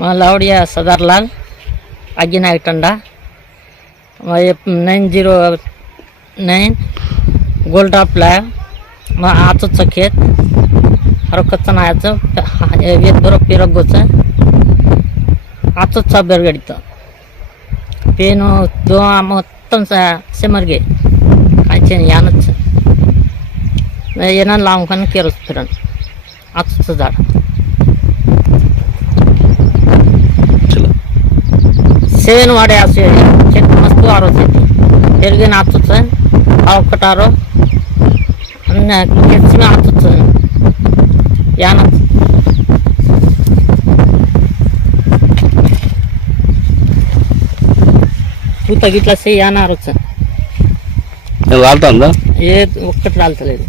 మా లౌడియా సదర్లాల్ అగ్గినాయటండా 909 गोल्डा फ्लॅग मग आजचं खेत हरकतचं नायाचं वेद बरोबर पिरगोचं आजचा बेरगडीचं पेन दो మొత్తం సెమర్గే కాయచేని యానొచ్చు येणं लावून खाणं केरच फिरण आजचं झाड सेवन वाडे असे చెట్టు మస్తు ఆరోజైతే పెరిగిన ఆచొచ్చు అవకటారో అన్న కెచ్చిన ఆచొచ్చు యాన పూత గిట్లా సే యాన ఆరొచ్చు రాలుతుందా? ఏ ఒక్కటి రాలతలేదు.